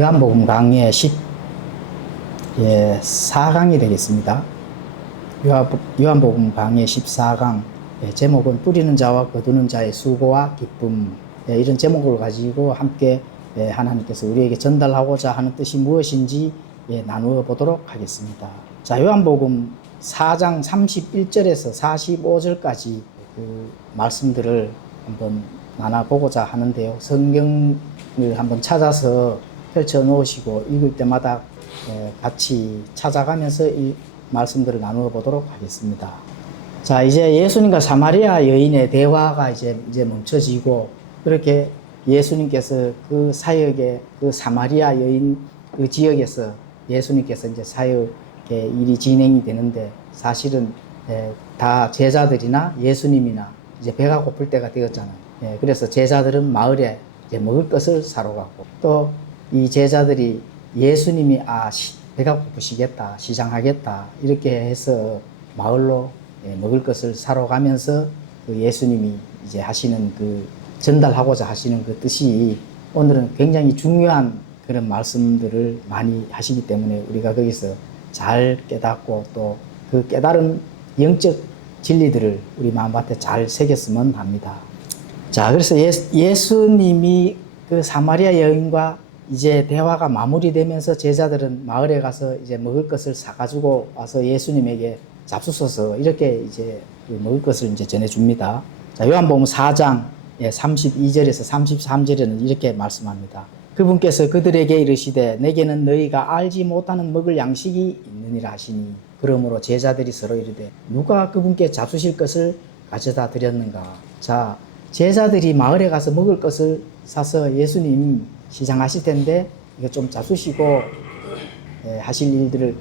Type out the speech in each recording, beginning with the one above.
요한복음 강의 14강이 되겠습니다. 요한복음 강의 14강 제목은 뿌리는 자와 거두는 자의 수고와 기쁨, 이런 제목을 가지고 함께 하나님께서 우리에게 전달하고자 하는 뜻이 무엇인지 나누어 보도록 하겠습니다. 자, 요한복음 4장 31절에서 45절까지 그 말씀들을 한번 나눠보고자 하는데요. 성경을 한번 찾아서 펼쳐 놓으시고 읽을 때마다 같이 찾아가면서 이 말씀들을 나누어 보도록 하겠습니다. 자, 이제 예수님과 사마리아 여인의 대화가 이제 멈춰지고, 그렇게 예수님께서 그 사역의 그 사마리아 여인 그 지역에서 예수님께서 이제 사역의 일이 진행이 되는데, 사실은 다 제자들이나 예수님이나 이제 배가 고플 때가 되었잖아요. 그래서 제자들은 마을에 이제 먹을 것을 사러 갔고, 또 이 제자들이 예수님이 배가 고프시겠다, 시장하겠다 이렇게 해서 마을로 먹을 것을 사러 가면서 그 예수님이 이제 하시는 그 전달하고자 하시는 그 뜻이 오늘은 굉장히 중요한 그런 말씀들을 많이 하시기 때문에 우리가 거기서 잘 깨닫고 또 그 깨달은 영적 진리들을 우리 마음밭에 잘 새겼으면 합니다. 자, 그래서 예수님이 그 사마리아 여인과 이제 대화가 마무리되면서 제자들은 마을에 가서 이제 먹을 것을 사가지고 와서 예수님에게 잡수셔서 이렇게 이제 먹을 것을 이제 전해줍니다. 자, 요한복음 4장 32절에서 33절에는 이렇게 말씀합니다. 그분께서 그들에게 이르시되 내게는 너희가 알지 못하는 먹을 양식이 있느니라 하시니, 그러므로 제자들이 서로 이르되 누가 그분께 잡수실 것을 가져다 드렸는가. 자, 제자들이 마을에 가서 먹을 것을 사서 예수님 시장하실 텐데 이거 좀 잡수시고 하실 일들을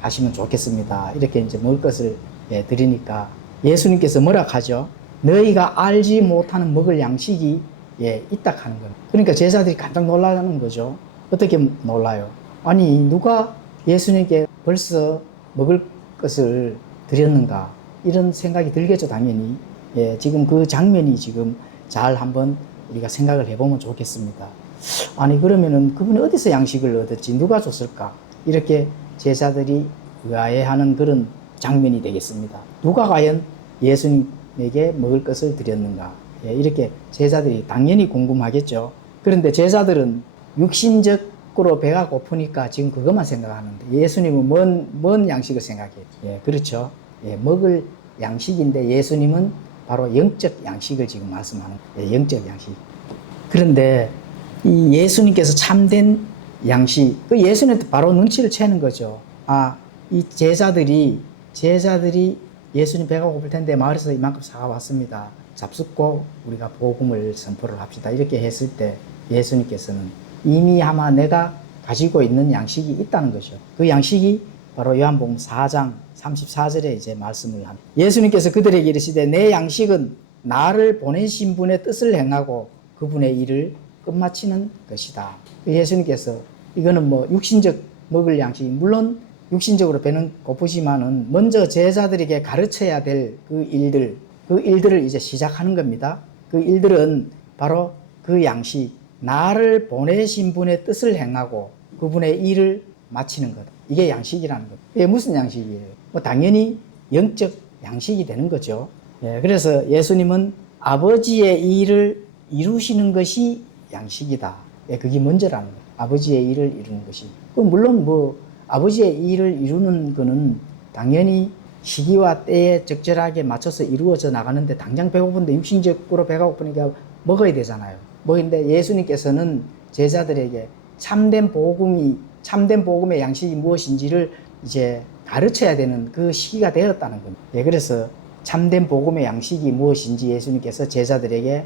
하시면 좋겠습니다. 이렇게 이제 먹을 것을 드리니까 예수님께서 뭐라 하죠? 너희가 알지 못하는 먹을 양식이 있다 하는 거예요. 그러니까 제자들이 깜짝 놀라는 거죠. 어떻게 놀라요? 아니, 누가 예수님께 벌써 먹을 것을 드렸는가, 이런 생각이 들겠죠, 당연히. 지금 그 장면이 지금 잘 한번 우리가 생각을 해보면 좋겠습니다. 아니, 그러면은 그분이 어디서 양식을 얻었지, 누가 줬을까, 이렇게 제자들이 의아해하는 그런 장면이 되겠습니다. 누가 과연 예수님에게 먹을 것을 드렸는가, 이렇게 제자들이 당연히 궁금하겠죠. 그런데 제자들은 육신적으로 배가 고프니까 지금 그것만 생각하는데 예수님은 뭔 양식을 생각해요? 그렇죠. 먹을 양식인데 예수님은 바로 영적 양식을 지금 말씀하는 거예요. 영적 양식. 그런데 이 예수님께서 참된 양식, 그 예수님한테 바로 눈치를 채는 거죠. 이 제자들이 예수님 배가 고플 텐데 마을에서 이만큼 사와왔습니다. 잡숫고 우리가 복음을 선포를 합시다. 이렇게 했을 때 예수님께서는 이미 아마 내가 가지고 있는 양식이 있다는 거죠. 그 양식이 바로 요한복음 4장 34절에 이제 말씀을 합니다. 예수님께서 그들에게 이르시되 내 양식은 나를 보내신 분의 뜻을 행하고 그분의 일을 끝마치는 것이다. 예수님께서 이거는 뭐 육신적 먹을 양식, 물론 육신적으로 배는 고프지만은 먼저 제자들에게 가르쳐야 될 그 일들을 이제 시작하는 겁니다. 그 일들은 바로 그 양식, 나를 보내신 분의 뜻을 행하고 그분의 일을 마치는 것. 이게 양식이라는 것. 이게 무슨 양식이에요? 뭐 당연히 영적 양식이 되는 거죠. 그래서 예수님은 아버지의 일을 이루시는 것이 양식이다. 그게 먼저라는 거예요. 아버지의 일을 이루는 것이. 물론 뭐 아버지의 일을 이루는 거는 당연히 시기와 때에 적절하게 맞춰서 이루어져 나가는데, 당장 배고픈데 육신적으로 배가 고프니까 먹어야 되잖아요. 먹는데 예수님께서는 제자들에게 참된 복음의 양식이 무엇인지를 이제 가르쳐야 되는 그 시기가 되었다는 겁니다. 그래서 참된 복음의 양식이 무엇인지 예수님께서 제자들에게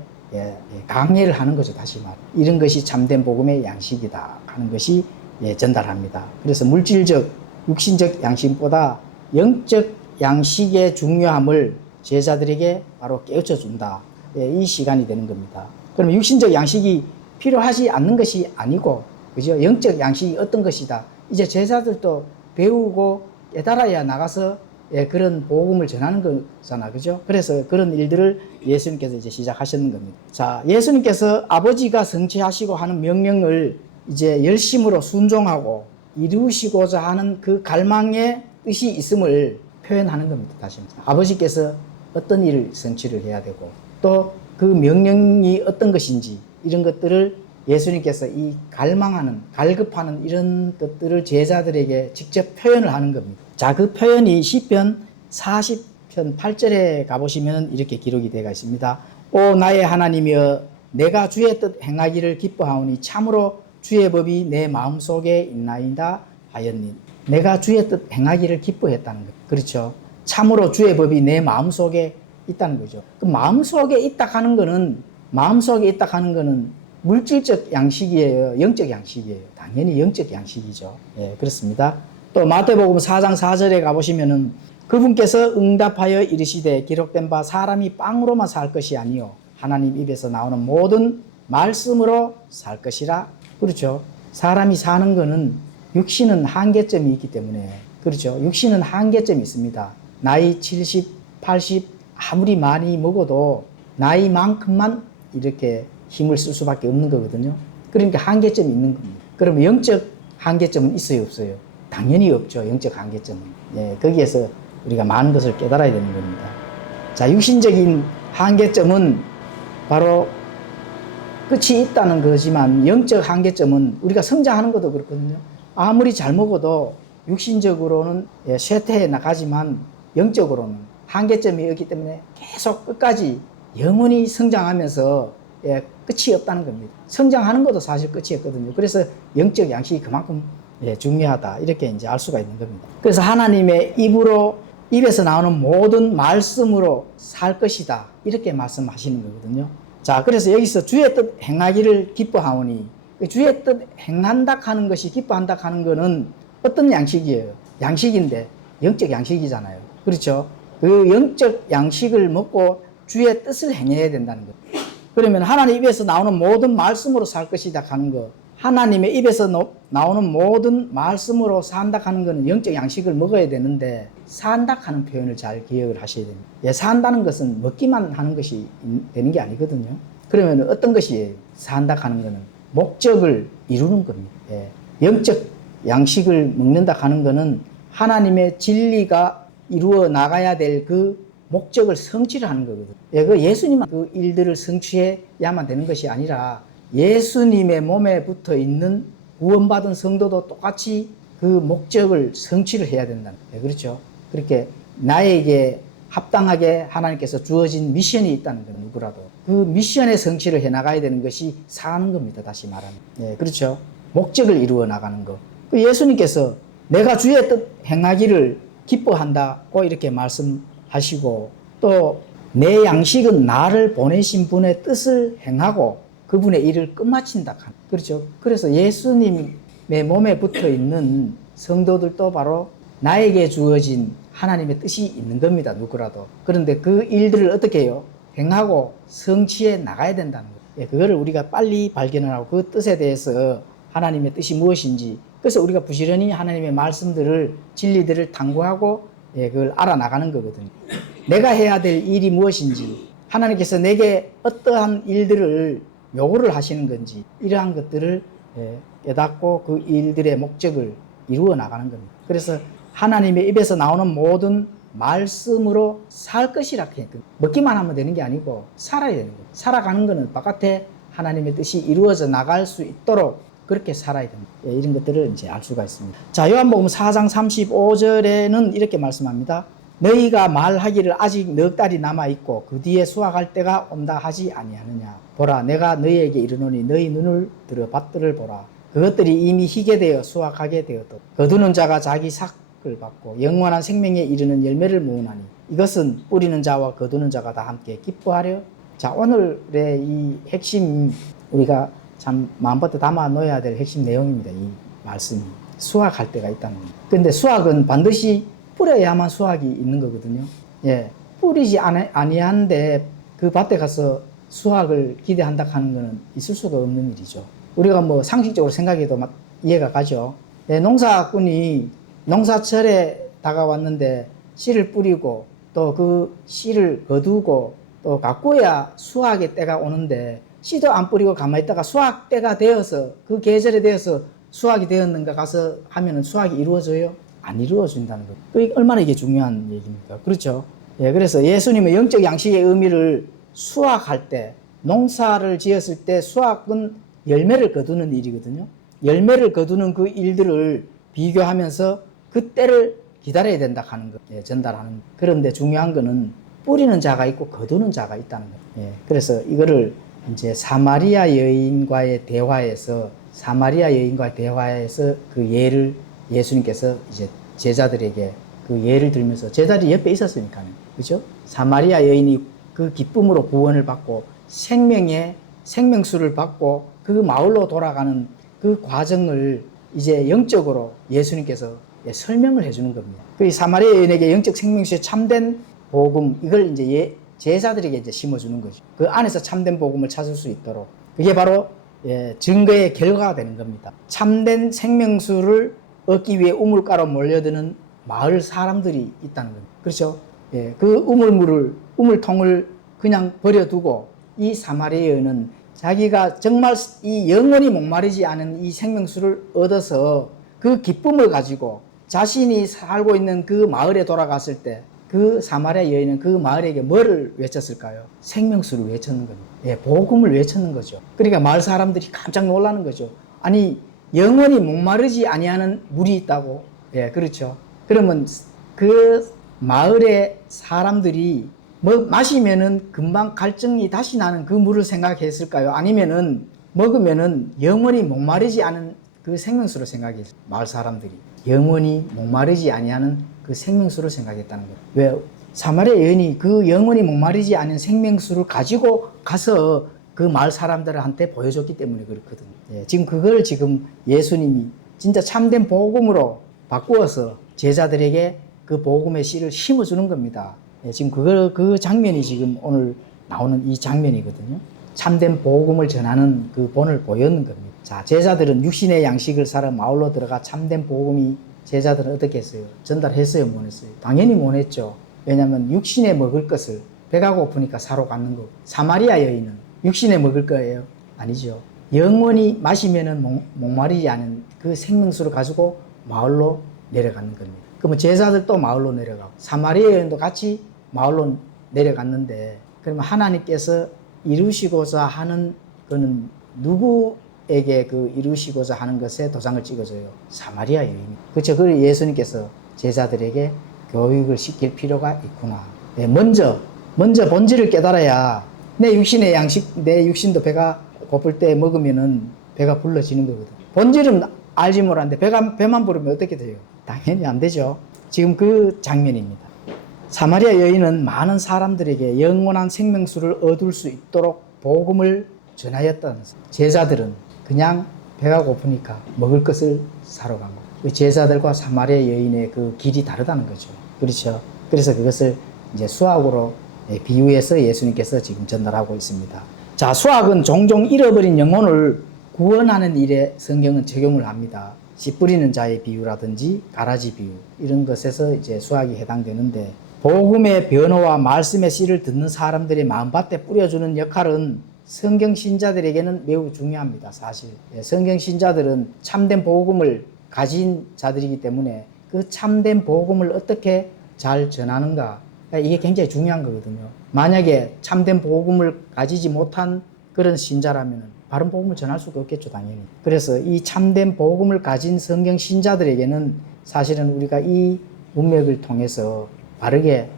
강의를 하는 거죠. 다시 말, 이런 것이 참된 복음의 양식이다 하는 것이 전달합니다. 그래서 물질적, 육신적 양식보다 영적 양식의 중요함을 제자들에게 바로 깨우쳐 준다. 이 시간이 되는 겁니다. 그러면 육신적 양식이 필요하지 않는 것이 아니고, 그죠? 영적 양식이 어떤 것이다. 이제 제자들도 배우고 깨달아야 나가서 그런 복음을 전하는 거잖아. 그죠? 그래서 그런 일들을 예수님께서 이제 시작하시는 겁니다. 자, 예수님께서 아버지가 성취하시고 하는 명령을 이제 열심으로 순종하고 이루시고자 하는 그 갈망의 뜻이 있음을 표현하는 겁니다. 다시 아버지께서 어떤 일을 성취를 해야 되고 또 그 명령이 어떤 것인지 이런 것들을 예수님께서 이 갈망하는 갈급하는 이런 것들을 제자들에게 직접 표현을 하는 겁니다. 자, 그 표현이 시편 40편 8절에 가보시면 이렇게 기록이 되어 있습니다. 오 나의 하나님이여 내가 주의 뜻 행하기를 기뻐하오니 참으로 주의 법이 내 마음속에 있나이다 하였니. 내가 주의 뜻 행하기를 기뻐했다는 거예요. 그렇죠. 참으로 주의 법이 내 마음속에 있다는 거죠. 그 마음속에 있다 하는 거는 물질적 양식이에요, 영적 양식이에요. 당연히 영적 양식이죠. 예, 그렇습니다. 또 마태복음 4장 4절에 가보시면은 그분께서 응답하여 이르시되 기록된 바 사람이 빵으로만 살 것이 아니요 하나님 입에서 나오는 모든 말씀으로 살 것이라. 그렇죠. 사람이 사는 거는 육신은 한계점이 있기 때문에 그렇죠. 육신은 한계점이 있습니다. 나이 70, 80 아무리 많이 먹어도 나이만큼만 이렇게 힘을 쓸 수밖에 없는 거거든요. 그러니까 한계점이 있는 겁니다. 그러면 영적 한계점은 있어요, 없어요? 당연히 없죠. 영적 한계점은. 예, 거기에서 우리가 많은 것을 깨달아야 되는 겁니다. 자, 육신적인 한계점은 바로 끝이 있다는 거지만 영적 한계점은 우리가 성장하는 것도 그렇거든요. 아무리 잘 먹어도 육신적으로는 쇠퇴해 나가지만 영적으로는 한계점이 있기 때문에 계속 끝까지 영원히 성장하면서 끝이 없다는 겁니다. 성장하는 것도 사실 끝이 없거든요. 그래서 영적 양식이 그만큼 중요하다. 이렇게 이제 알 수가 있는 겁니다. 그래서 하나님의 입에서 나오는 모든 말씀으로 살 것이다. 이렇게 말씀하시는 거거든요. 자, 그래서 여기서 주의 뜻 행하기를 기뻐하오니 주의 뜻 행한다 하는 것이 기뻐한다 하는 거는 어떤 양식이에요? 양식인데 영적 양식이잖아요. 그렇죠? 그 영적 양식을 먹고 주의 뜻을 행해야 된다는 거예요. 그러면 하나님 입에서 나오는 모든 말씀으로 살 것이다 하는 거, 하나님의 입에서 나오는 모든 말씀으로 산다 하는 거는 영적 양식을 먹어야 되는데 산다 하는 표현을 잘 기억을 하셔야 됩니다. 예, 산다는 것은 먹기만 하는 것이 되는 게 아니거든요. 그러면 어떤 것이에요? 산다 하는 거는 목적을 이루는 겁니다. 예, 영적 양식을 먹는다 하는 거는 하나님의 진리가 이루어 나가야 될 그 목적을 성취를 하는 거거든요. 예, 그 예수님만 그 일들을 성취해야만 되는 것이 아니라 예수님의 몸에 붙어 있는 구원받은 성도도 똑같이 그 목적을 성취를 해야 된다는 거예요. 그렇죠? 그렇게 나에게 합당하게 하나님께서 주어진 미션이 있다는 거예요. 누구라도. 그 미션의 성취를 해 나가야 되는 것이 사는 겁니다. 다시 말하면. 예, 그렇죠? 목적을 이루어 나가는 거. 그 예수님께서 내가 주의 뜻 행하기를 기뻐한다고 이렇게 말씀하시고 또 내 양식은 나를 보내신 분의 뜻을 행하고 그분의 일을 끝마친다. 그렇죠? 그래서 예수님의 몸에 붙어 있는 성도들도 바로 나에게 주어진 하나님의 뜻이 있는 겁니다. 누구라도. 그런데 그 일들을 어떻게 해요? 행하고 성취해 나가야 된다는 거예요. 예, 그거를 우리가 빨리 발견을 하고 그 뜻에 대해서 하나님의 뜻이 무엇인지 그래서 우리가 부지런히 하나님의 말씀들을 진리들을 탐구하고 그걸 알아나가는 거거든요. 내가 해야 될 일이 무엇인지 하나님께서 내게 어떠한 일들을 요구를 하시는 건지 이러한 것들을 깨닫고 그 일들의 목적을 이루어 나가는 겁니다. 그래서 하나님의 입에서 나오는 모든 말씀으로 살 것이라 했거든요. 먹기만 하면 되는 게 아니고 살아야 되는 거예요. 살아가는 거는 바깥에 하나님의 뜻이 이루어져 나갈 수 있도록 그렇게 살아야 됩니다. 이런 것들을 이제 알 수가 있습니다. 자, 요한복음 4장 35절에는 이렇게 말씀합니다. 너희가 말하기를 아직 넉 달이 남아 있고 그 뒤에 수확할 때가 온다 하지 아니하느냐. 보라, 내가 너희에게 이르노니 너희 눈을 들어 밭들을 보라. 그것들이 이미 희게 되어 수확하게 되었다. 거두는 자가 자기 삭을 받고 영원한 생명에 이르는 열매를 모으나니 이것은 뿌리는 자와 거두는 자가 다 함께 기뻐하려. 자, 오늘의 이 핵심 우리가 참 마음밭에 담아 놓아야 될 핵심 내용입니다. 이 말씀이 수확할 때가 있다는 겁니다. 그런데 수확은 반드시 뿌려야만 수확이 있는 거거든요. 예, 뿌리지 아니한데 그 밭에 가서 수확을 기대한다 하는 것은 있을 수가 없는 일이죠. 우리가 뭐 상식적으로 생각해도 막 이해가 가죠. 예, 농사꾼이 농사철에 다가왔는데 씨를 뿌리고 또 그 씨를 거두고 또 가꾸어야 수확의 때가 오는데 씨도 안 뿌리고 가만히 있다가 수확 때가 되어서 그 계절에 되어서 수확이 되었는가 가서 하면은 수확이 이루어져요? 안 이루어진다는 거예요. 그러니까 얼마나 이게 중요한 얘기입니까? 그렇죠? 예, 그래서 예수님의 영적 양식의 의미를 수확할 때, 농사를 지었을 때 수확은 열매를 거두는 일이거든요. 열매를 거두는 그 일들을 비교하면서 그 때를 기다려야 된다 하는 거, 예, 전달하는. 그런데 중요한 거는 뿌리는 자가 있고 거두는 자가 있다는 거예요. 예, 그래서 이거를 이제 사마리아 여인과의 대화에서 그 예를 예수님께서 이제 제자들에게 그 예를 들면서 제자들이 옆에 있었으니까요. 그죠? 사마리아 여인이 그 기쁨으로 구원을 받고 생명수를 받고 그 마을로 돌아가는 그 과정을 이제 영적으로 예수님께서 설명을 해주는 겁니다. 그 사마리아 여인에게 영적 생명수의 참된 복음, 이걸 이제 제자들에게 이제 심어주는 거죠. 그 안에서 참된 복음을 찾을 수 있도록. 그게 바로 증거의 결과가 되는 겁니다. 참된 생명수를 얻기 위해 우물가로 몰려드는 마을 사람들이 있다는 겁니다. 그렇죠? 예, 그 우물통을 그냥 버려두고 이 사마리아인은 자기가 정말 이 영원히 목마르지 않은 이 생명수를 얻어서 그 기쁨을 가지고 자신이 살고 있는 그 마을에 돌아갔을 때 그 사마리아 여인은 그 마을에게 뭐를 외쳤을까요? 생명수를 외쳤는 겁니다. 예, 복음을 외쳤는 거죠. 그러니까 마을 사람들이 깜짝 놀라는 거죠. 아니, 영원히 목마르지 아니하는 물이 있다고. 예, 그렇죠. 그러면 그 마을의 사람들이 마시면은 금방 갈증이 다시 나는 그 물을 생각했을까요? 아니면은 먹으면은 영원히 목마르지 않은 그 생명수를 생각했어요. 마을 사람들이 영원히 목마르지 아니하는 그 생명수를 생각했다는 거예요. 왜? 사마리아 여인이 그 영원히 목마르지 않은 생명수를 가지고 가서 그 마을 사람들한테 보여줬기 때문에 그렇거든요. 예, 지금 예수님이 진짜 참된 복음으로 바꾸어서 제자들에게 그 복음의 씨를 심어주는 겁니다. 예, 지금 그 장면이 지금 오늘 나오는 이 장면이거든요. 참된 복음을 전하는 그 본을 보였는 겁니다. 자, 제자들은 육신의 양식을 사러 마을로 들어가 참된 복음이 제자들은 어떻게 했어요? 전달했어요? 못 했어요? 당연히 못 했죠. 왜냐하면 육신에 먹을 것을 배가 고프니까 사러 갔는 거. 사마리아 여인은 육신에 먹을 거예요? 아니죠. 영원히 마시면은 목마르지 않은 그 생명수를 가지고 마을로 내려가는 겁니다. 그러면 제자들도 마을로 내려가고 사마리아 여인도 같이 마을로 내려갔는데 그러면 하나님께서 이루시고자 하는 그는 누구에게 그 이루시고자 하는 것에 도장을 찍어줘요? 사마리아 여인. 그렇죠. 그래서 예수님께서 제자들에게 교육을 시킬 필요가 있구나. 네, 먼저 본질을 깨달아야 내 육신의 양식, 내 육신도 배가 고플 때 먹으면은 배가 불러지는 거거든. 본질은 알지 못하는데 배만 부르면 어떻게 돼요? 당연히 안 되죠. 지금 그 장면입니다. 사마리아 여인은 많은 사람들에게 영원한 생명수를 얻을 수 있도록 복음을 전하였다는 것입니다. 제자들은 그냥 배가 고프니까 먹을 것을 사러 간 거예요. 제자들과 사마리아 여인의 그 길이 다르다는 거죠. 그렇죠. 그래서 그것을 이제 수학으로 비유해서 예수님께서 지금 전달하고 있습니다. 자, 수학은 종종 잃어버린 영혼을 구원하는 일에 성경은 적용을 합니다. 씨 뿌리는 자의 비유라든지 가라지 비유 이런 것에서 이제 수학이 해당되는데 복음의 변호와 말씀의 씨를 듣는 사람들의 마음밭에 뿌려주는 역할은 성경 신자들에게는 매우 중요합니다. 사실 성경 신자들은 참된 복음을 가진 자들이기 때문에 그 참된 복음을 어떻게 잘 전하는가 이게 굉장히 중요한 거거든요. 만약에 참된 복음을 가지지 못한 그런 신자라면 바른 복음을 전할 수가 없겠죠, 당연히. 그래서 이 참된 복음을 가진 성경 신자들에게는 사실은 우리가 이 문맥을 통해서 바르게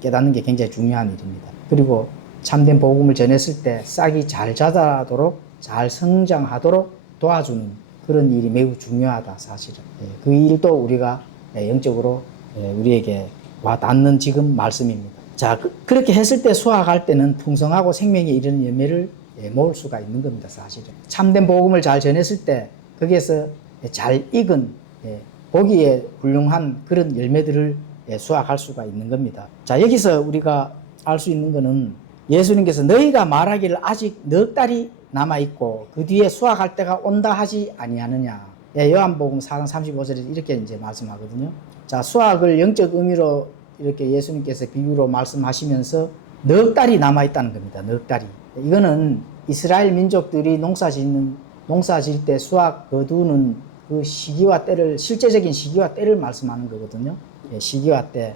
깨닫는 게 굉장히 중요한 일입니다. 그리고 참된 복음을 전했을 때 싹이 잘 자라도록 잘 성장하도록 도와주는 그런 일이 매우 중요하다, 사실은. 그 일도 우리가 영적으로 우리에게 와 닿는 지금 말씀입니다. 자, 그렇게 했을 때 수확할 때는 풍성하고 생명에 이르는 열매를 모을 수가 있는 겁니다, 사실은. 참된 복음을 잘 전했을 때 거기에서 잘 익은 보기에 훌륭한 그런 열매들을 수확할 수가 있는 겁니다. 자, 여기서 우리가 알 수 있는 것은 예수님께서 너희가 말하기를 아직 넉 달이 남아있고 그 뒤에 수확할 때가 온다 하지 아니하느냐. 요한복음 4장 35절에 이렇게 이제 말씀하거든요. 자, 수확을 영적 의미로 이렇게 예수님께서 비유로 말씀하시면서 넉 달이 남아있다는 겁니다. 넉 달이. 이거는 이스라엘 민족들이 농사 지을 때 수확 거두는 그 시기와 때를, 실제적인 시기와 때를 말씀하는 거거든요. 예, 시기와 때.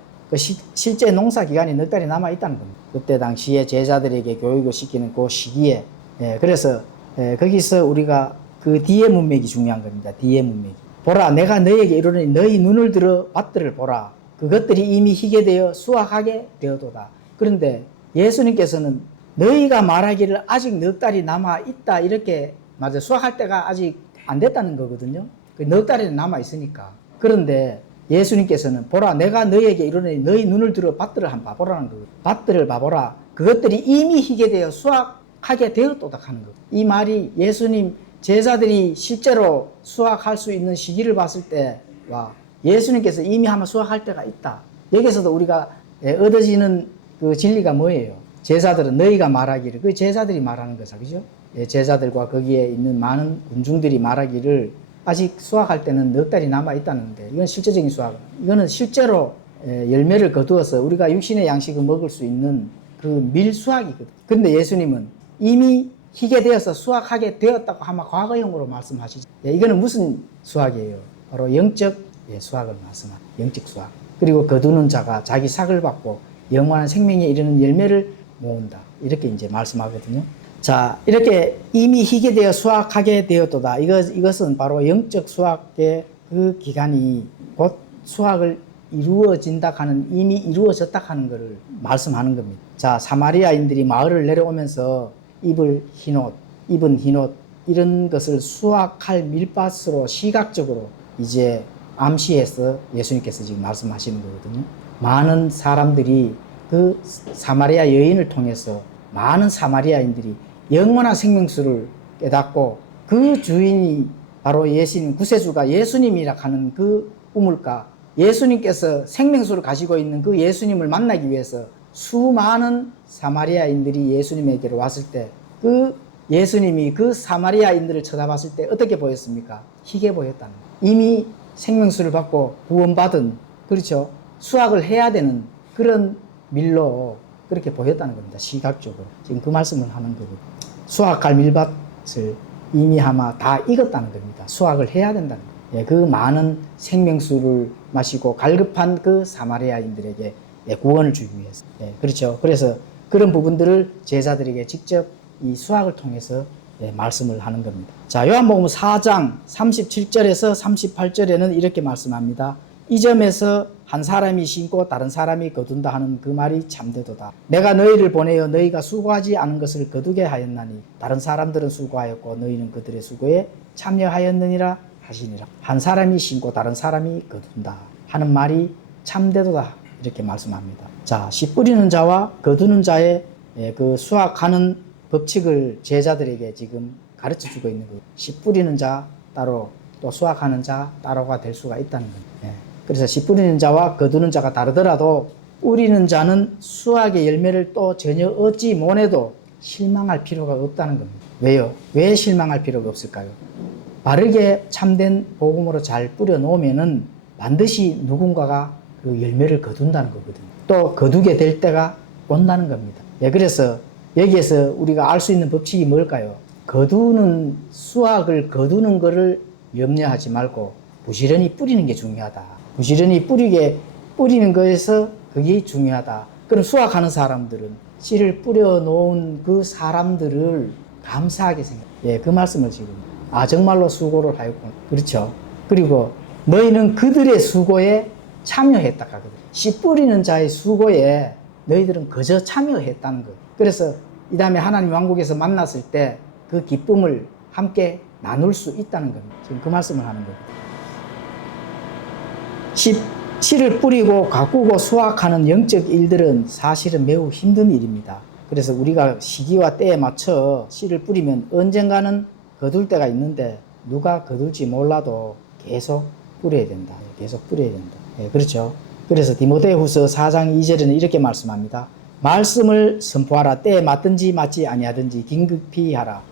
실제 농사 기간이 넉 달이 남아 있다는 겁니다. 그때 당시에 제자들에게 교육을 시키는 그 시기에. 예, 그래서 거기서 우리가 그 뒤에 문맥이 중요한 겁니다. 뒤에 문맥이. 보라, 내가 너에게 이르노니 너희 눈을 들어 밭들을 보라. 그것들이 이미 희게 되어 수확하게 되어도다. 그런데 예수님께서는 너희가 말하기를 아직 넉 달이 남아 있다, 이렇게 맞아, 수확할 때가 아직 안 됐다는 거거든요. 넉 달이 남아 있으니까. 그런데 예수님께서는 보라, 내가 너희에게 이르노니 너희 눈을 들어 밭들을 한번 봐보라는 거예요. 밭들을 봐보라. 그것들이 이미 희게 되어 수확하게 되었도다 하는 거예요. 이 말이 예수님 제자들이 실제로 수확할 수 있는 시기를 봤을 때와 예수님께서 이미 한번 수확할 때가 있다. 여기서도 우리가 얻어지는 그 진리가 뭐예요? 제자들은 너희가 말하기를, 그 제자들이 말하는 거죠, 그죠? 제자들과 거기에 있는 많은 군중들이 말하기를 아직 수확할 때는 넉 달이 남아 있다는데, 이건 실제적인 수확, 이거는 실제로 열매를 거두어서 우리가 육신의 양식을 먹을 수 있는 그 밀수확이거든. 그런데 예수님은 이미 희게 되어서 수확하게 되었다고 아마 과거형으로 말씀하시죠. 이거는 무슨 수확이에요? 바로 영적 수확을 말씀합니다. 영적 수확. 그리고 거두는 자가 자기 삭을 받고 영원한 생명에 이르는 열매를 모은다. 이렇게 이제 말씀하거든요. 자, 이렇게 이미 희게 되어 수확하게 되었도다. 이것은 바로 영적 수확의 그 기간이 곧 수확을 이루어진다 하는, 이미 이루어졌다 하는 것을 말씀하는 겁니다. 자, 사마리아인들이 마을을 내려오면서 입은 흰옷, 이런 것을 수확할 밀밭으로 시각적으로 이제 암시해서 예수님께서 지금 말씀하시는 거거든요. 많은 사람들이 그 사마리아 여인을 통해서 많은 사마리아인들이 영원한 생명수를 깨닫고 그 주인이 바로 예수님, 구세주가 예수님이라 하는 그 우물가, 예수님께서 생명수를 가지고 있는 그 예수님을 만나기 위해서 수많은 사마리아인들이 예수님에게로 왔을 때 그 예수님이 그 사마리아인들을 쳐다봤을 때 어떻게 보였습니까? 희게 보였다는 거예요. 이미 생명수를 받고 구원받은, 그렇죠, 수확을 해야 되는 그런 밀로 그렇게 보였다는 겁니다. 시각적으로. 지금 그 말씀을 하는 거거든요. 수확할 밀밭을 이미 아마 다 익었다는 겁니다. 수확을 해야 된다는 거예요. 그 많은 생명수를 마시고 갈급한 그 사마리아인들에게 구원을 주기 위해서. 그렇죠. 그래서 그런 부분들을 제자들에게 직접 이 수확을 통해서 말씀을 하는 겁니다. 자, 요한복음 4장 37절에서 38절에는 이렇게 말씀합니다. 이 점에서 한 사람이 심고 다른 사람이 거둔다 하는 그 말이 참되도다. 내가 너희를 보내어 너희가 수고하지 않은 것을 거두게 하였나니 다른 사람들은 수고하였고 너희는 그들의 수고에 참여하였느니라 하시니라. 한 사람이 심고 다른 사람이 거둔다 하는 말이 참되도다, 이렇게 말씀합니다. 자, 씨 뿌리는 자와 거두는 자의 그 수확하는 법칙을 제자들에게 지금 가르쳐 주고 있는 거예요. 씨 뿌리는 자 따로, 또 수확하는 자 따로가 될 수가 있다는 거예요. 그래서 씨 뿌리는 자와 거두는 자가 다르더라도 뿌리는 자는 수확의 열매를 또 전혀 얻지 못해도 실망할 필요가 없다는 겁니다. 왜요? 왜 실망할 필요가 없을까요? 바르게 참된 복음으로 잘 뿌려 놓으면은 반드시 누군가가 그 열매를 거둔다는 거거든요. 또 거두게 될 때가 온다는 겁니다. 그래서 여기에서 우리가 알 수 있는 법칙이 뭘까요? 수확을 거두는 것을 염려하지 말고 부지런히 뿌리는 게 중요하다. 부지런히 뿌리는 거에서 그게 중요하다. 그럼 수확하는 사람들은 씨를 뿌려 놓은 그 사람들을 감사하게 생각해요. 그 말씀을 지금, 정말로 수고를 하였구나. 그렇죠. 그리고 너희는 그들의 수고에 참여했다 하거든. 씨 뿌리는 자의 수고에 너희들은 그저 참여했다는 거예요. 그래서 이 다음에 하나님 왕국에서 만났을 때 그 기쁨을 함께 나눌 수 있다는 겁니다. 지금 그 말씀을 하는 거예요. 씨를 뿌리고 가꾸고 수확하는 영적 일들은 사실은 매우 힘든 일입니다. 그래서 우리가 시기와 때에 맞춰 씨를 뿌리면 언젠가는 거둘 때가 있는데 누가 거둘지 몰라도 계속 뿌려야 된다. 계속 뿌려야 된다. 그렇죠. 그래서 디모데후서 4장 2절에는 이렇게 말씀합니다. 말씀을 선포하라. 때에 맞든지 맞지 아니하든지 긴급히 하라.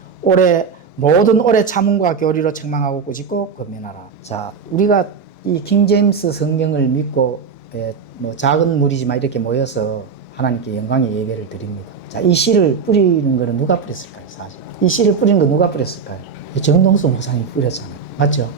모든 오래 참음과 교리로 책망하고 꾸짖고 권면하라. 자, 우리가 이 킹제임스 성경을 믿고 작은 무리지만 이렇게 모여서 하나님께 영광의 예배를 드립니다. 자, 이 씨를 뿌리는 거는 누가 뿌렸을까요? 사실 이 씨를 뿌리는 거 누가 뿌렸을까요? 정동수 목사님이 뿌렸잖아요. 맞죠?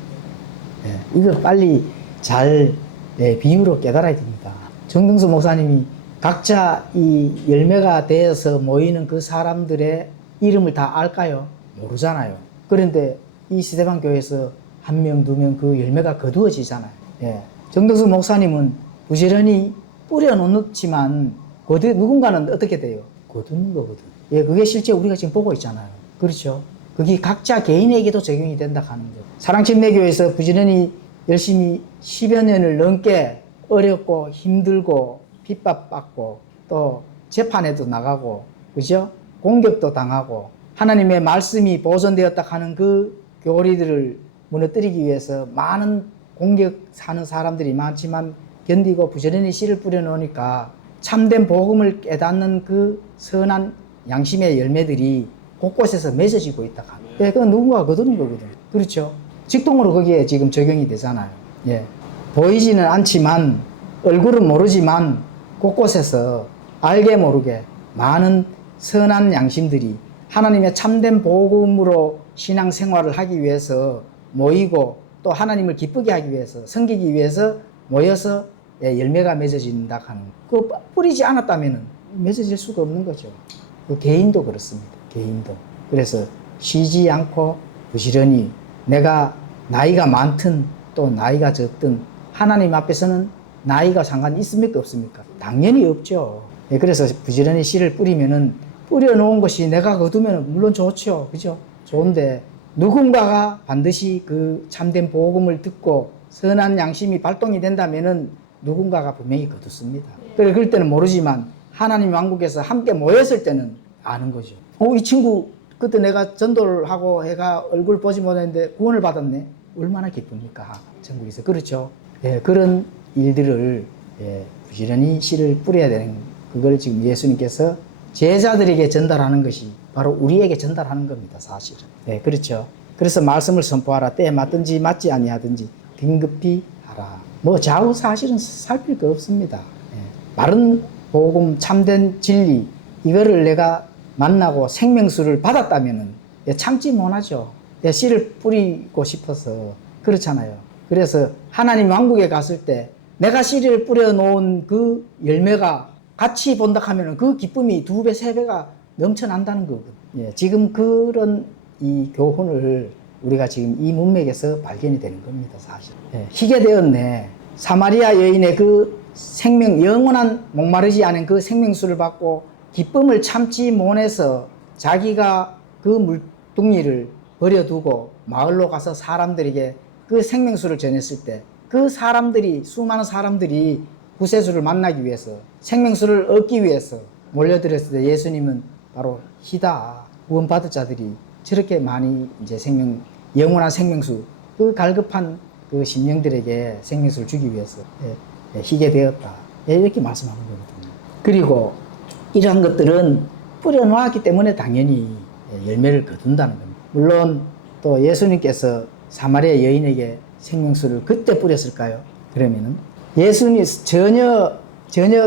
예, 이걸 빨리 잘 비유로 깨달아야 됩니다. 정동수 목사님이 각자 이 열매가 되어서 모이는 그 사람들의 이름을 다 알까요? 모르잖아요. 그런데 이 스데반 교회에서 한 명, 두 명 그 열매가 거두어지잖아요. 예. 정동수 목사님은 부지런히 뿌려놓지만 누군가는 어떻게 돼요? 거두는 거거든. 예, 그게 실제 우리가 지금 보고 있잖아요. 그렇죠? 그게 각자 개인에게도 적용이 된다 하는 거예요. 사랑침례교회에서 부지런히 열심히 10여 년을 넘게 어렵고 힘들고 핍박받고 또 재판에도 나가고 그죠? 공격도 당하고 하나님의 말씀이 보존되었다 하는 그 교리들을 무너뜨리기 위해서 많은 공격 사는 사람들이 많지만 견디고 부지런히 씨를 뿌려놓으니까 참된 복음을 깨닫는 그 선한 양심의 열매들이 곳곳에서 맺어지고 있다. 예, 그건 누군가가 거두는 거거든. 그렇죠? 직동으로 거기에 지금 적용이 되잖아요. 예. 보이지는 않지만, 얼굴은 모르지만, 곳곳에서 알게 모르게 많은 선한 양심들이 하나님의 참된 복음으로 신앙생활을 하기 위해서 모이고 또 하나님을 기쁘게 하기 위해서, 섬기기 위해서 모여서 열매가 맺어진다 하는 그 뿌리지 않았다면 맺어질 수가 없는 거죠. 그 개인도 그렇습니다. 개인도. 그래서 쉬지 않고 부지런히 내가 나이가 많든 또 나이가 적든 하나님 앞에서는 나이가 상관이 있습니까? 없습니까? 당연히 없죠. 그래서 부지런히 씨를 뿌리면은 뿌려놓은 것이 내가 거두면 물론 좋죠. 그죠? 좋은데 누군가가 반드시 그 참된 복음을 듣고 선한 양심이 발동이 된다면은 누군가가 분명히 거두습니다. 그럴 때는 모르지만 하나님 왕국에서 함께 모였을 때는 아는 거죠. 이 친구 그때 내가 전도를 하고 해가 얼굴 보지 못했는데 구원을 받았네. 얼마나 기쁩니까? 천국에서. 그렇죠? 예, 그런 일들을 부지런히 씨를 뿌려야 되는 그걸 지금 예수님께서 제자들에게 전달하는 것이 바로 우리에게 전달하는 겁니다. 사실은. 예, 그렇죠? 그래서 말씀을 선포하라. 때에 맞든지 맞지 아니하든지 긴급히 하라. 뭐 좌우 사실은 살필 거 없습니다. 예, 바른 복음 참된 진리 이거를 내가 만나고 생명수를 받았다면은 참지 못하죠. 씨를 뿌리고 싶어서 그렇잖아요. 그래서 하나님 왕국에 갔을 때 내가 씨를 뿌려놓은 그 열매가 같이 본다 하면은 그 기쁨이 2배, 3배가 넘쳐난다는 거거든요. 예, 지금 그런 이 교훈을 우리가 지금 이 문맥에서 발견이 되는 겁니다, 사실. 예, 희게 되었네. 사마리아 여인의 그 생명, 영원한 목마르지 않은 그 생명수를 받고 기쁨을 참지 못해서 자기가 그 물뚱이를 버려두고 마을로 가서 사람들에게 그 생명수를 전했을 때 그 사람들이, 수많은 사람들이 구세주를 만나기 위해서 생명수를 얻기 위해서 몰려들었을 때 예수님은 바로 희다. 구원받을 자들이 저렇게 많이 이제 영원한 생명수, 그 갈급한 그 심령들에게 생명수를 주기 위해서 희게 되었다. 이렇게 말씀하는 거거든요. 그리고 이러한 것들은 뿌려놓았기 때문에 당연히 열매를 거둔다는 겁니다. 물론 또 예수님께서 사마리아 여인에게 생명수를 그때 뿌렸을까요? 그러면은 예수님 전혀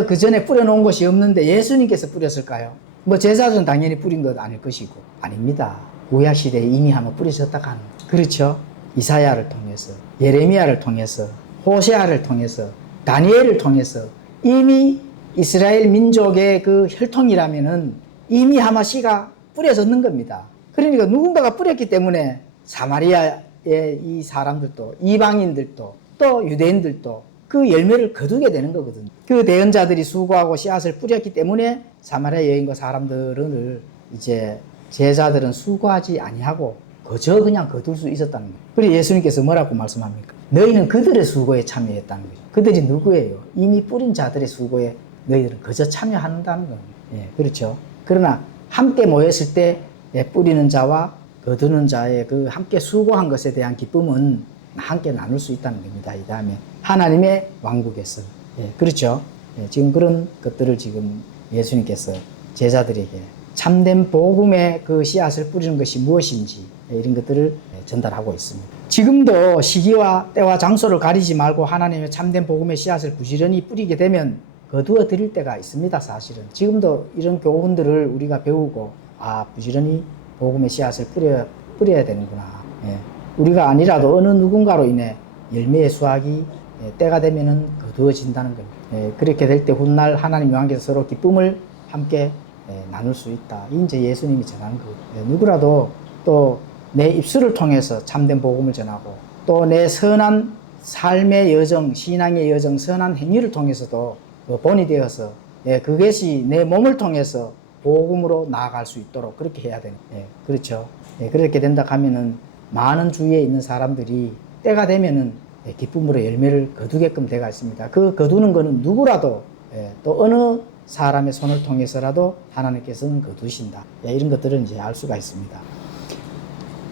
그 전에 뿌려놓은 것이 없는데 예수님께서 뿌렸을까요? 뭐 제자들은 당연히 뿌린 것 아닐 것이고 아닙니다. 구약 시대에 이미 한번 뿌려졌다가 하는 거죠. 그렇죠? 이사야를 통해서, 예레미야를 통해서, 호세아를 통해서, 다니엘을 통해서 이미 이스라엘 민족의 그 혈통이라면은 이미 아마 씨가 뿌려졌는 겁니다. 그러니까 누군가가 뿌렸기 때문에 사마리아의 이 사람들도, 이방인들도, 또 유대인들도 그 열매를 거두게 되는 거거든요. 그 대언자들이 수고하고 씨앗을 뿌렸기 때문에 사마리아 여인과 사람들을 이제 제자들은 수고하지 아니하고 그저 그냥 거둘 수 있었다는 거예요. 그래서 예수님께서 뭐라고 말씀합니까? 너희는 그들의 수고에 참여했다는 거죠. 그들이 누구예요? 이미 뿌린 자들의 수고에 너희들은 그저 참여한다는 겁니다. 예, 그렇죠. 그러나 함께 모였을 때 뿌리는 자와 거두는 자의 그 함께 수고한 것에 대한 기쁨은 함께 나눌 수 있다는 겁니다. 이 다음에 하나님의 왕국에서. 예, 그렇죠. 예, 지금 그런 것들을 지금 예수님께서 제자들에게 참된 복음의 그 씨앗을 뿌리는 것이 무엇인지 이런 것들을 전달하고 있습니다. 지금도 시기와 때와 장소를 가리지 말고 하나님의 참된 복음의 씨앗을 부지런히 뿌리게 되면 거두어 드릴 때가 있습니다. 사실은 지금도 이런 교훈들을 우리가 배우고 부지런히 복음의 씨앗을 뿌려야 되는구나. 예. 우리가 아니라도 어느 누군가로 인해 열매의 수확이 때가 되면은 거두어진다는 겁니다. 그렇게 될 때 훗날 하나님과 함께서 서로 기쁨을 함께 나눌 수 있다. 이제 예수님이 전하는 거거든요. 누구라도 또 내 입술을 통해서 참된 복음을 전하고 또 내 선한 삶의 여정, 신앙의 여정, 선한 행위를 통해서도 본이 되어서 그것이 내 몸을 통해서 복음으로 나아갈 수 있도록 그렇게 해야 되는 거예요. 그렇죠. 그렇게 된다 하면은 많은 주위에 있는 사람들이 때가 되면은 기쁨으로 열매를 거두게끔 되어 있습니다. 그 거두는 것은 누구라도 또 어느 사람의 손을 통해서라도 하나님께서는 거두신다. 이런 것들은 이제 알 수가 있습니다.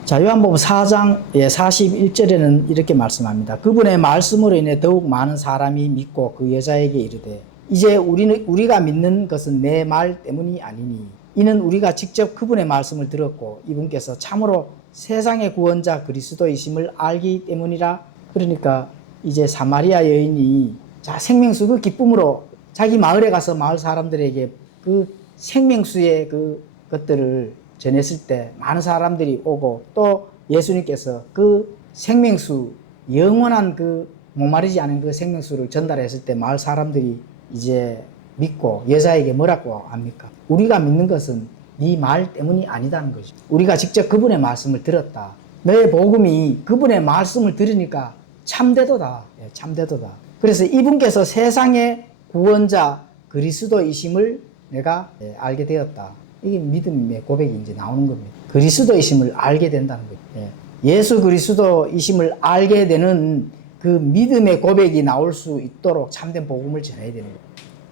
자, 요한복음 4장 41절에는 이렇게 말씀합니다. 그분의 말씀으로 인해 더욱 많은 사람이 믿고 그 여자에게 이르되 이제 우리가 믿는 것은 내 말 때문이 아니니 이는 우리가 직접 그분의 말씀을 들었고 이분께서 참으로 세상의 구원자 그리스도이심을 알기 때문이라. 그러니까 이제 사마리아 여인이 생명수 그 기쁨으로 자기 마을에 가서 마을 사람들에게 그 생명수의 그 것들을 전했을 때 많은 사람들이 오고 또 예수님께서 그 생명수 영원한 그 목마르지 않은 그 생명수를 전달했을 때 마을 사람들이 이제 믿고 여자에게 뭐라고 합니까? 우리가 믿는 것은 네 말 때문이 아니다는 것이죠. 우리가 직접 그분의 말씀을 들었다. 너의 복음이 그분의 말씀을 들으니까 참되도다. 참되도다. 그래서 이분께서 세상의 구원자 그리스도이심을 내가 알게 되었다. 이게 믿음의 고백이 이제 나오는 겁니다. 그리스도이심을 알게 된다는 거예요. 예수 그리스도이심을 알게 되는 그 믿음의 고백이 나올 수 있도록 참된 복음을 전해야 되는 거예요.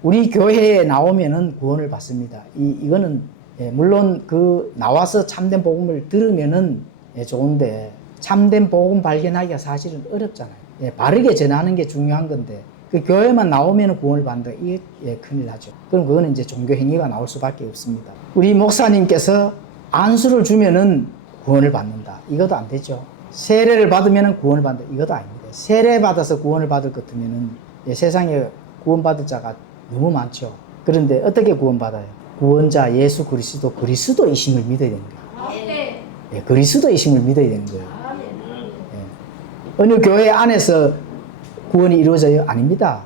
우리 교회에 나오면은 구원을 받습니다. 이거는 물론 그 나와서 참된 복음을 들으면은 좋은데 참된 복음 발견하기가 사실은 어렵잖아요. 바르게 전하는 게 중요한 건데 그 교회만 나오면 구원을 받는다. 이게 큰일 나죠. 그럼 그거는 이제 종교 행위가 나올 수밖에 없습니다. 우리 목사님께서 안수를 주면은 구원을 받는다. 이것도 안 되죠. 세례를 받으면은 구원을 받는다. 이것도 아닙니다. 세례 받아서 구원을 받을 것 같으면은 세상에 구원받을 자가 너무 많죠. 그런데 어떻게 구원받아요? 구원자 예수 그리스도이심을 믿어야 되는 거예요. 그리스도이심을 믿어야 되는 거예요. 어느 교회 안에서 구원이 이루어져요? 아닙니다.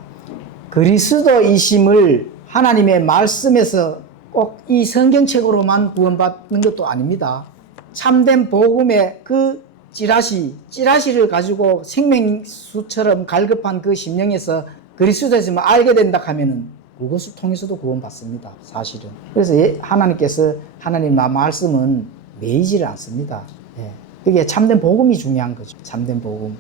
그리스도이심을 하나님의 말씀에서 꼭 이 성경책으로만 구원받는 것도 아닙니다. 참된 복음의 그 찌라시를 가지고 생명수처럼 갈급한 그 심령에서 그리스도이심을 알게 된다 하면은 그것을 통해서도 구원받습니다. 사실은. 그래서 하나님께서 하나님의 말씀은 매이지를 않습니다. 그게 참된 복음이 중요한 거죠. 참된 복음.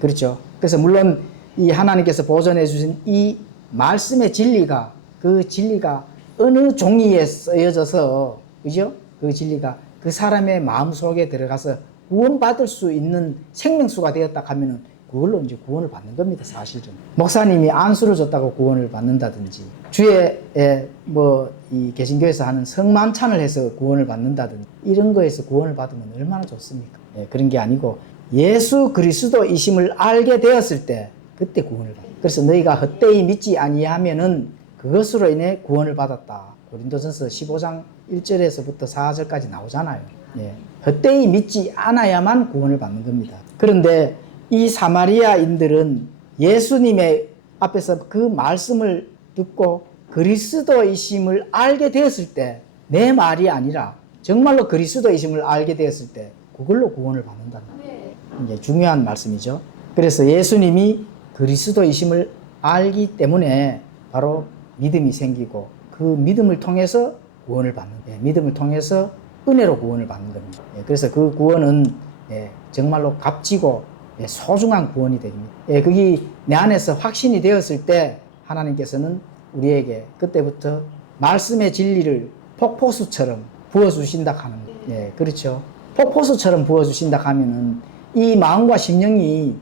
그렇죠. 그래서 물론 이 하나님께서 보존해 주신 이 말씀의 진리가 그 진리가 어느 종이에 쓰여져서 그죠? 그 진리가 그 사람의 마음속에 들어가서 구원받을 수 있는 생명수가 되었다 하면은 그걸로 이제 구원을 받는 겁니다. 사실은. 목사님이 안수를 줬다고 구원을 받는다든지 주에 이 개신교에서 하는 성만찬을 해서 구원을 받는다든지 이런 거에서 구원을 받으면 얼마나 좋습니까? 그런 게 아니고 예수 그리스도이심을 알게 되었을 때 그때 구원을 받아요. 그래서 너희가 헛되이 믿지 아니하면은 그것으로 인해 구원을 받았다. 고린도전서 15장 1절에서부터 4절까지 나오잖아요. 헛되이 믿지 않아야만 구원을 받는 겁니다. 그런데 이 사마리아인들은 예수님의 앞에서 그 말씀을 듣고 그리스도이심을 알게 되었을 때 내 말이 아니라 정말로 그리스도이심을 알게 되었을 때 그걸로 구원을 받는다는 거예요. 이게 중요한 말씀이죠. 그래서 예수님이 그리스도이심을 알기 때문에 바로 믿음이 생기고 그 믿음을 통해서 구원을 받는 거예요. 믿음을 통해서 은혜로 구원을 받는 겁니다. 그래서 그 구원은 정말로 값지고 소중한 구원이 됩니다. 그게 내 안에서 확신이 되었을 때 하나님께서는 우리에게 그때부터 말씀의 진리를 폭포수처럼 부어주신다 하는 거예요. 그렇죠. 폭포수처럼 부어주신다 하면은 이 마음과 심령이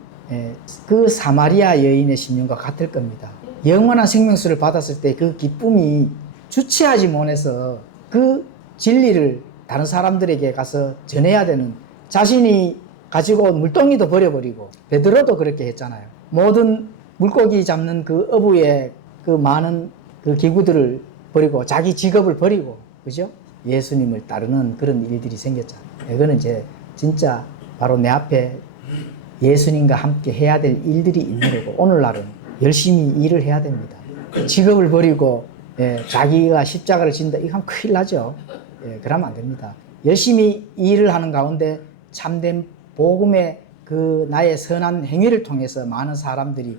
그 사마리아 여인의 심령과 같을 겁니다. 영원한 생명수를 받았을 때 그 기쁨이 주체하지 못해서 그 진리를 다른 사람들에게 가서 전해야 되는 자신이 가지고 온 물동이도 버려버리고 베드로도 그렇게 했잖아요. 모든 물고기 잡는 그 어부의 그 많은 그 기구들을 버리고 자기 직업을 버리고 그죠? 예수님을 따르는 그런 일들이 생겼잖아요. 이거는 이제 진짜 바로 내 앞에 예수님과 함께 해야 될 일들이 있는 거고 오늘날은 열심히 일을 해야 됩니다. 직업을 버리고 자기가 십자가를 진다 이거 하면 큰일 나죠. 그러면 안 됩니다. 열심히 일을 하는 가운데 참된 복음의 그 나의 선한 행위를 통해서 많은 사람들이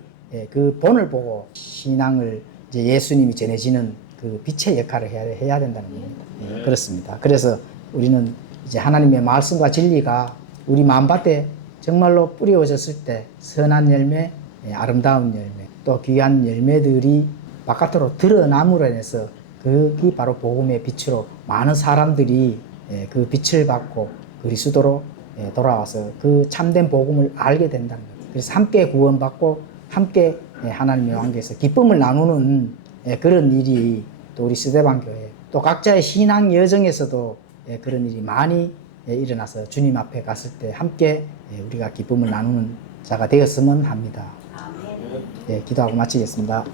그 본을 보고 신앙을 이제 예수님이 전해지는 그 빛의 역할을 해야 된다는 겁니다. 그렇습니다. 그래서 우리는 이제 하나님의 말씀과 진리가 우리 마음밭에 정말로 뿌려졌을 때 선한 열매, 아름다운 열매, 또 귀한 열매들이 바깥으로 드러남으로 인해서 그게 바로 복음의 빛으로 많은 사람들이 그 빛을 받고 그리스도로 돌아와서 그 참된 복음을 알게 된다는 거예요. 그래서 함께 구원받고 함께 하나님의 관계에서 기쁨을 나누는 그런 일이 또 우리 스데반 교회 또 각자의 신앙 여정에서도 그런 일이 많이 일어나서 주님 앞에 갔을 때 함께 우리가 기쁨을 나누는 자가 되었으면 합니다. 기도하고 마치겠습니다.